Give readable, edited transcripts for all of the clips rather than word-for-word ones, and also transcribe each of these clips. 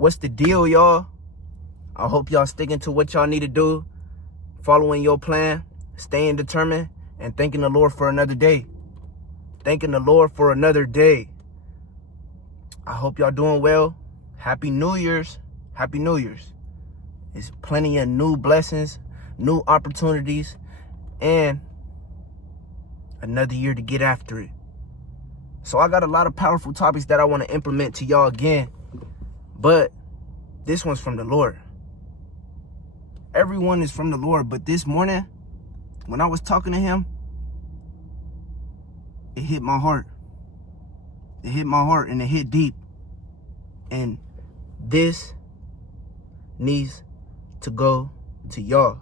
What's the deal, y'all? I hope y'all sticking to what y'all need to do, following your plan, staying determined, and thanking the Lord for another day. Thanking the Lord for another day. I hope y'all doing well. Happy New Year's. Happy New Year's. It's plenty of new blessings, new opportunities, and another year to get after it. So I got a lot of powerful topics that I want to implement to y'all again, but this one's from the Lord. Everyone is from the Lord, but this morning, when I was talking to him, it hit my heart. It hit my heart and it hit deep. And this needs to go to y'all.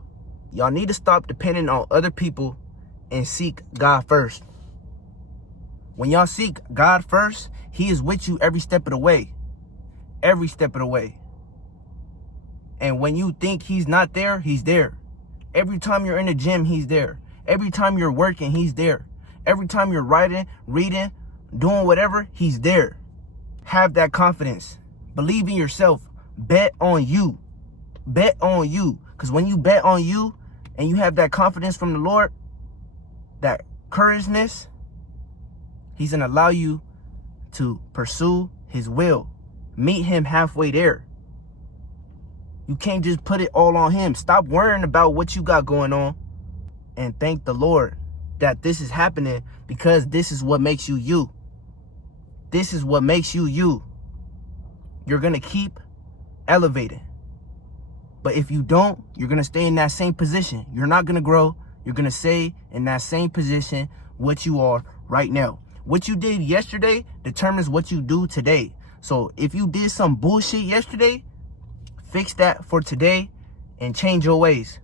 Y'all need to stop depending on other people and seek God first. When y'all seek God first, he is with you every step of the way. Every step of the way. And when you think he's not there, he's there. Every time you're in the gym, he's there. Every time you're working, he's there. Every time you're writing, reading, doing whatever, he's there. Have that confidence. Believe in yourself. Bet on you. Bet on you. Because when you bet on you and you have that confidence from the Lord, that courageousness, he's going to allow you to pursue his will. Meet him halfway there. You can't just put it all on him. Stop worrying about what you got going on and thank the Lord that this is happening, because this is what makes you you. This is what makes you you. You're going to keep elevating. But if you don't, you're going to stay in that same position. You're not going to grow. You're going to stay in that same position what you are right now. What you did yesterday determines what you do today. So if you did some bullshit yesterday, fix that for today and change your ways.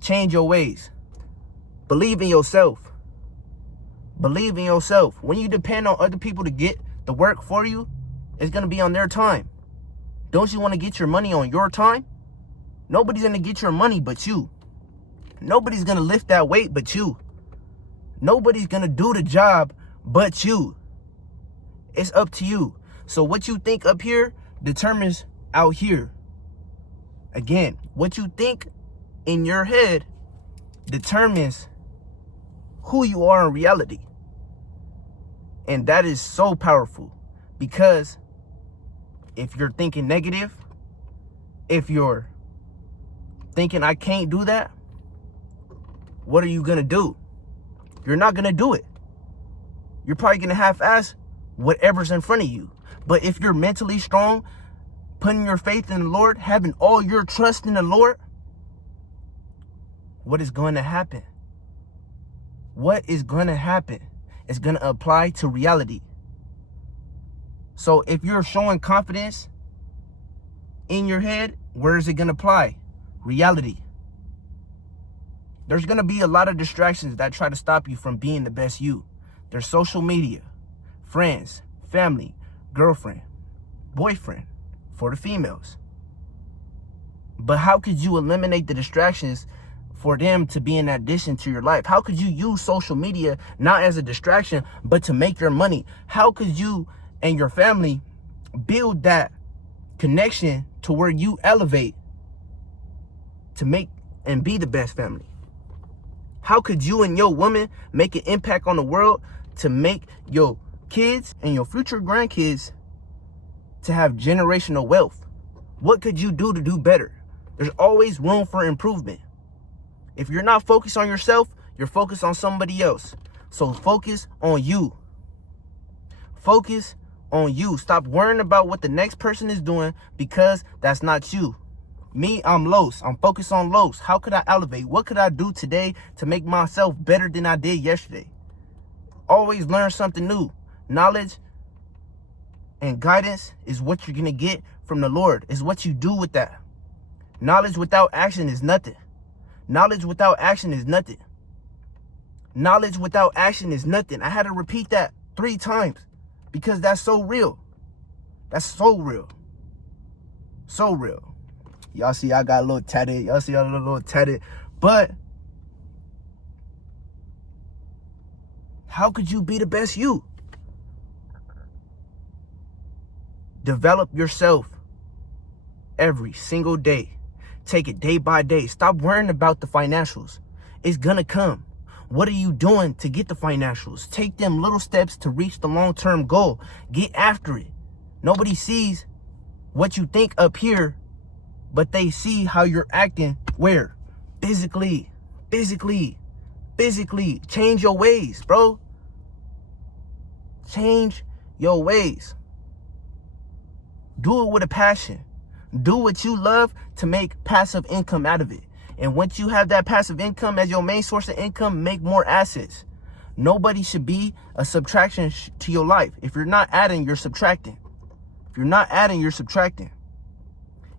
Change your ways. Believe in yourself. Believe in yourself. When you depend on other people to get the work for you, it's going to be on their time. Don't you want to get your money on your time? Nobody's going to get your money but you. Nobody's going to lift that weight but you. Nobody's going to do the job but you. It's up to you. So what you think up here determines out here. Again, what you think in your head determines who you are in reality. And that is so powerful, because if you're thinking negative, if you're thinking I can't do that, what are you going to do? You're not going to do it. You're probably going to half-ass whatever's in front of you. But if you're mentally strong, putting your faith in the Lord, having all your trust in the Lord, what is going to happen? What is going to happen? It's going to apply to reality. So if you're showing confidence in your head, where is it going to apply? Reality. There's going to be a lot of distractions that try to stop you from being the best you. There's social media, friends, family, girlfriend, boyfriend, for the females. But how could you eliminate the distractions for them to be an addition to your life? How could you use social media not as a distraction, but to make your money? How could you and your family build that connection to where you elevate to make and be the best family? How could you and your woman make an impact on the world to make your kids and your future grandkids to have generational wealth? What could you do to do better? There's always room for improvement. If you're not focused on yourself, you're focused on somebody else. So focus on you. Focus on you. Stop worrying about what the next person is doing, because that's not you. Me, I'm Los. I'm focused on Los. How could I elevate? What could I do today to make myself better than I did yesterday? Always learn something new. Knowledge and guidance is what you're going to get from the Lord. Is what you do with that. Knowledge without action is nothing. Knowledge without action is nothing. Knowledge without action is nothing. I had to repeat that 3 times because that's so real. That's so real. So real. Y'all see I got a little tatted. Y'all see I got a little tatted. But how could you be the best you? Develop yourself. every single day. Take it day by day. Stop worrying about the financials. It's gonna come. What are you doing to get the financials? Take them little steps to reach the long-term goal. Get after it. Nobody sees what you think up here, but they see how you're acting where? Physically. Change your ways, bro. Change your ways. Do it with a passion. Do what you love to make passive income out of it. And once you have that passive income as your main source of income, make more assets. Nobody should be a subtraction to your life. If you're not adding, you're subtracting. If you're not adding, you're subtracting.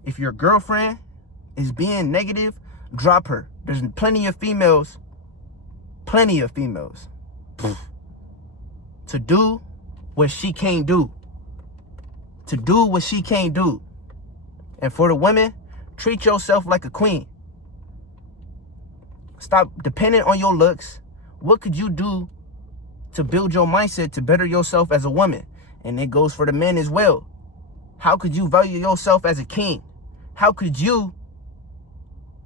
If your girlfriend is being negative, drop her. There's plenty of females to do what she can't do. And for the women, treat yourself like a queen. Stop depending on your looks. What could you do to build your mindset to better yourself as a woman? And it goes for the men as well. How could you value yourself as a king? How could you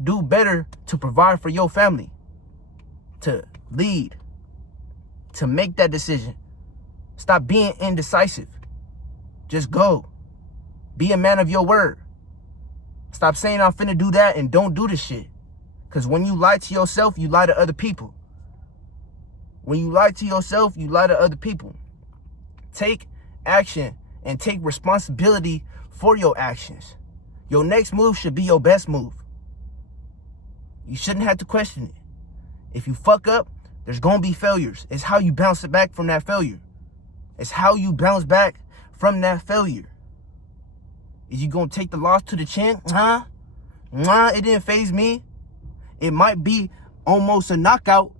do better to provide for your family? To lead. To make that decision. Stop being indecisive. Just go. Be a man of your word. Stop saying I'm finna do that and don't do the shit. Because when you lie to yourself, you lie to other people. When you lie to yourself, you lie to other people. Take action and take responsibility for your actions. Your next move should be your best move. You shouldn't have to question it. If you fuck up, there's going to be failures. It's how you bounce back from that failure. Is you going to take the loss to the chin? It didn't faze me. It might be almost a knockout.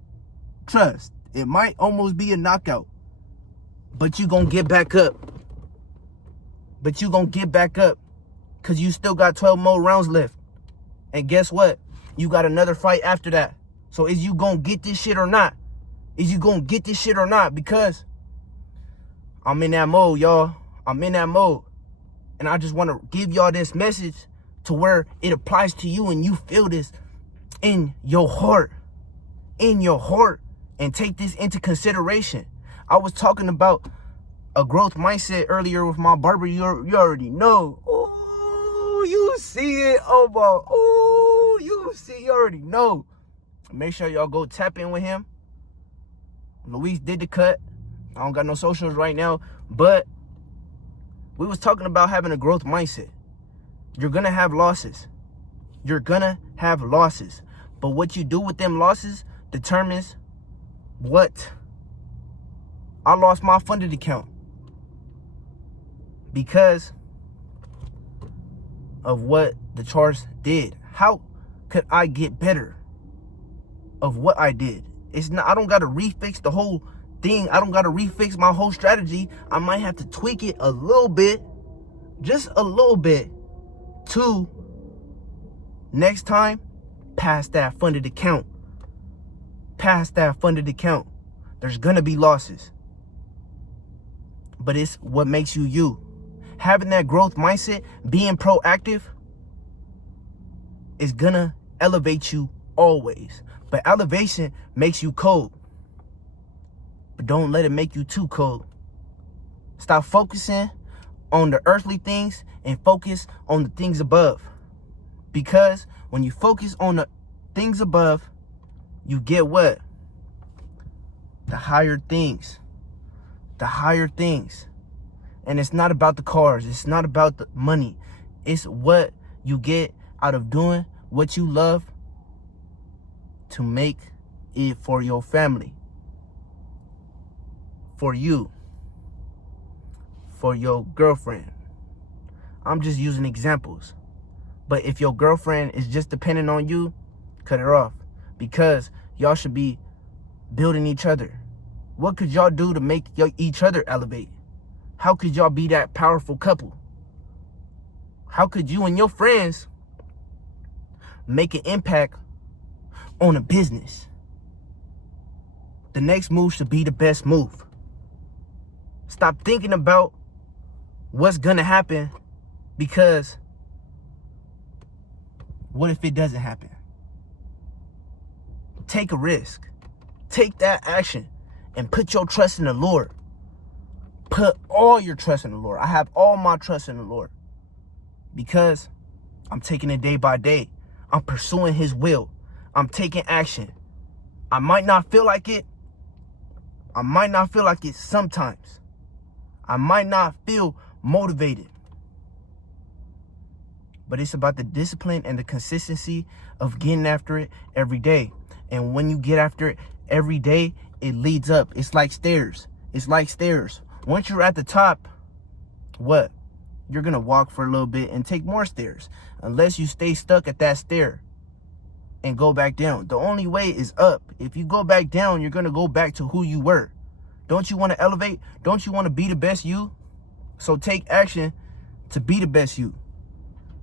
Trust. It might almost be a knockout. But you going to get back up. Because you still got 12 more rounds left. And guess what? You got another fight after that. So is you going to get this shit or not? Because I'm in that mode, y'all. And I just want to give y'all this message to where it applies to you and you feel this in your heart. And take this into consideration. I was talking about a growth mindset earlier with my barber. You already know. Oh, you see it. You already know. Make sure y'all go tap in with him. Luis did the cut. I don't got no socials right now, but we was talking about having a growth mindset. You're going to have losses. But what you do with them losses determines what. I lost my funded account because of what the charts did. How could I get better of what I did? I don't got to refix the whole thing. I don't got to refix my whole strategy. I might have to tweak it a little bit, just a little bit, to next time pass that funded account. There's gonna be losses, but it's what makes you you. Having that growth mindset, being proactive, is gonna elevate you always. But elevation makes you cold. But don't let it make you too cold. Stop focusing on the earthly things and focus on the things above. Because when you focus on the things above, you get what? The higher things. And it's not about the cars. It's not about the money. It's what you get out of doing what you love to make it for your family. For you. For your girlfriend. I'm just using examples. But if your girlfriend is just dependent on you, cut her off. Because y'all should be building each other. What could y'all do to make each other elevate? How could y'all be that powerful couple? How could you and your friends make an impact on a business? The next move should be the best move. Stop thinking about what's gonna happen, because What if it doesn't happen? Take a risk. Take that action and put your trust in the Lord. Put all your trust in the Lord. I have all my trust in the Lord because I'm taking it day by day. I'm pursuing his will. I'm taking action. I might not feel like it. I might not feel like it sometimes. I might not feel motivated. But it's about the discipline and the consistency of getting after it every day. And when you get after it every day, it leads up. It's like stairs. It's like stairs. Once you're at the top, what? You're going to walk for a little bit and take more stairs. Unless you stay stuck at that stair and go back down. The only way is up. If you go back down, you're going to go back to who you were. Don't you want to elevate? Don't you want to be the best you? So take action to be the best you.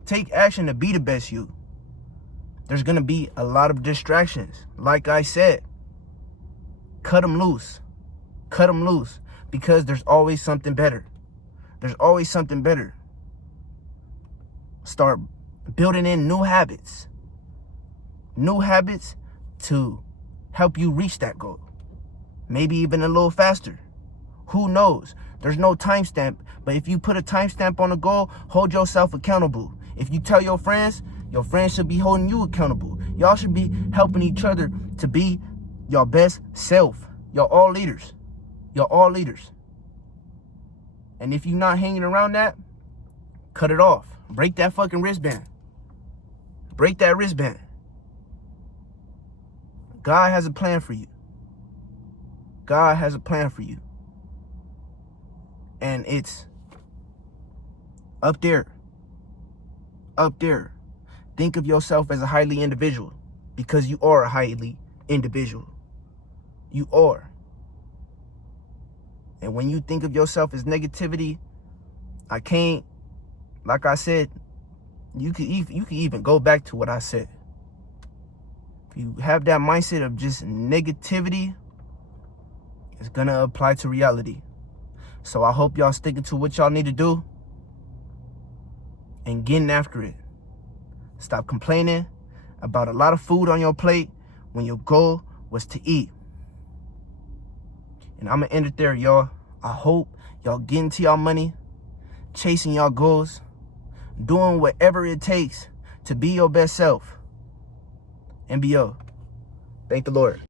Take action to be the best you. There's going to be a lot of distractions. Like I said, cut them loose. Cut them loose because there's always something better. There's always something better. Start building in new habits. New habits to help you reach that goal. Maybe even a little faster. Who knows? There's no timestamp, but if you put a timestamp on a goal, hold yourself accountable. If you tell your friends should be holding you accountable. Y'all should be helping each other to be your best self. Y'all all leaders. Y'all all leaders. And if you're not hanging around that, cut it off. Break that fucking wristband. Break that wristband. God has a plan for you. God has a plan for you. And it's up there. Up there. Think of yourself as a highly individual because you are a highly individual. You are. And when you think of yourself as negativity, like I said, you could even go back to what I said. If you have that mindset of just negativity, it's going to apply to reality. So I hope y'all sticking to what y'all need to do and getting after it. Stop complaining about a lot of food on your plate when your goal was to eat. And I'm going to end it there, y'all. I hope y'all getting to y'all money, chasing y'all goals, doing whatever it takes to be your best self. NBO. Thank the Lord.